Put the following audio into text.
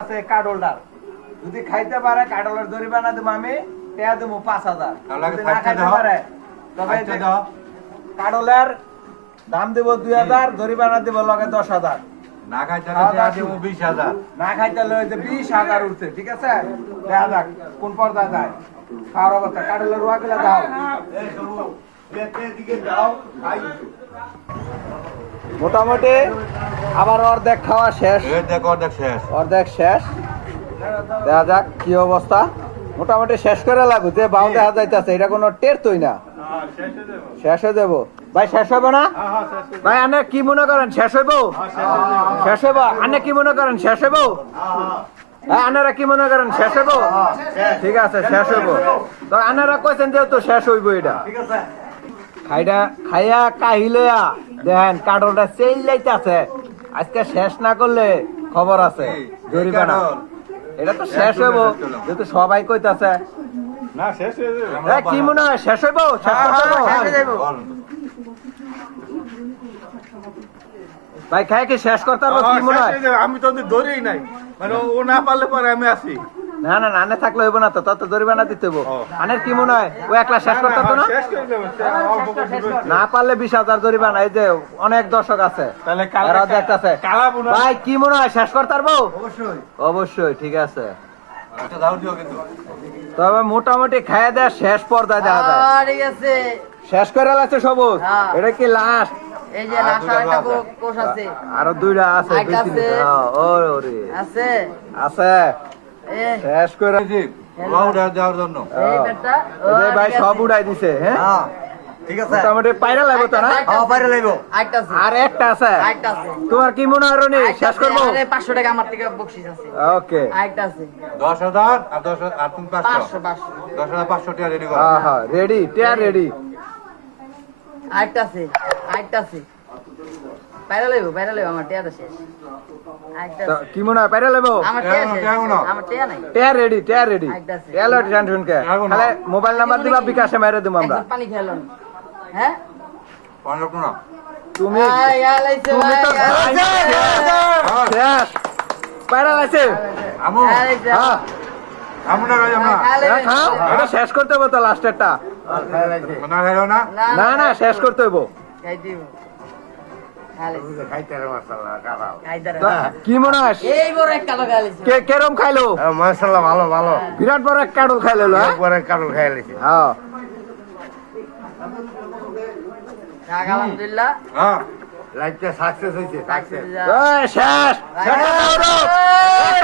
আছে কাডলদার যদি খাইতে পারে কাডলের জরিমানা দেব আমি টেয়া দেব 5000 যদি না খাইতে পারে তবে কাডলের দাম দেব 2000 জরিমানা দেব লগে 10000 না খাইতে টেয়া দেব 20000 না খাইতে লয় যে 20000 উঠছে ঠিক আছে দেখা যাক কোন পর্যায়ে যায় খাওয়ার অবস্থা কাডলের রুয়াগুলা দাও এই সবু দিকে দাও খাই মোটামুটি আবার অর্ধেক খাওয়া শেষ এই দেখো অর্ধেক শেষ অর্ধেক শেষ দেখা যাক কি অবস্থা মোটামুটি শেষ করে লাগু যে বাউ দেখা যাইতেছে এটা কোনো টের তুই না শেষ হয়ে দেবো ভাই শেষ হবে না ভাই আনে কি মনে করেন শেষ হইব শেষ হইব আনে কি মনে করেন শেষ হইব হ্যাঁ আনারা কি মনে করেন শেষ হইব ঠিক আছে শেষ হইব তো আনারা কইছেন যেহেতু শেষ হইব এটা খাইয়া কাহিলয়া দেখেন কাডলটা চেল যাইতেছে আজকে শেষ না করলে খবর আছে জরিমানা এটা তো শেষ হইব যেহেতু সবাই কইতাছে না শেষ হয়ে যাবে কি মনে হয় শেষ হইব শেষ করতে হইব? ভাই খাই কি শেষ করতে পারবো কি মনে হয় আমি তো ধরেই নাই মানে ও না পারলে পরে আমি আসি না না আনে থাকলে হইব না তো তত জরিমানা দিতে হইব আনের কি মনে হয় ও একলা শেষ করতে পারতো না শেষ করে দেব অল্প করে না পারলে 20000 জরিমানা এই যে অনেক দর্শক আছে তাহলে এরা দেখতাছে কালা বুনা ভাই কি মনে হয় শেষ করতে পারবো অবশ্যই অবশ্যই ঠিক আছে আচ্ছা দাও দিও কিন্তু তবে মোটামুটি খাইয়া দেয়া শেষ পর্দায় দেখা যায় ঠিক আছে শেষ করে লাগছে সবুজ হ্যাঁ। এটা কি লাস্ট এই যে লাস্ট একটা কোষ আছে আরো দুইটা আছে আরেকটা দুই তিনটা। আছে। হ্যাঁ, ওরে আছে আছে এ শেষ করে রাউন্ড দেওয়ার জন্য এই বেটা এই যে ভাই সব উড়াই দিছে হ্যাঁ ঠিক মোটামুটি পাইরা লাগবে তো না বাইরে লাইবো আরেকটা আছে আর একটা আছে আরেকটা আছে তোমার কি মনে হয় রনি আরেকটা শেষ আছে, করবো আরে 500 টাকা আমার থেকে বকশিশ আছে ওকে আরেকটা আছে 10000 আর 10 আর তুমি 500 500 10500 টাকা রেডি করো হ্যাঁ হ্যাঁ রেডি টিয়ার রেডি আরেকটা আছে আরেকটা আছে বাইরে লইব আমার টিয়াটা শেষ আরেকটা আছে। কি মনে হয় পাইরা লাগবো আমার টিয়া কেমন, শেষ কেমন? আমার টিয়া নাই টিয়ার রেডি আরেকটা আছে। টিয়ার টেনশন কে এখন তাহলে মোবাইল নাম্বার দিবা বিকাশে মেরে দেবো আমরা একজন পানি খেলো হ্যাঁ 5 লক্ষ না তুমি আয় আলাইছে তুমি তো শেষ পাইরা লাগছে আমু আলাইছে হ্যাঁ আমু না গাই আমরা হ্যাঁ, খাও এটা শেষ করতে হবে তো লাস্টেরটা না খাইলো না না না শেষ করতে হইব খাই দিব আলাইছে খাইতে মাশাআল্লাহ কালাও খাইদারে তো কি মনে হয় এই বড় একটা লোক আলাইছে কে কেরম খাইলো মাশাআল্লাহ ভালো ভালো বিরাট বড় এক কাডল খাইলো হ্যাঁ পরে কালো খাই লেছে হ্যাঁ আলহামদুলিল্লাহ হ্যাঁ লাইফটা সাকসেস হইছে সাকসেস আলহামদুলিল্লাহ শেষ শেষ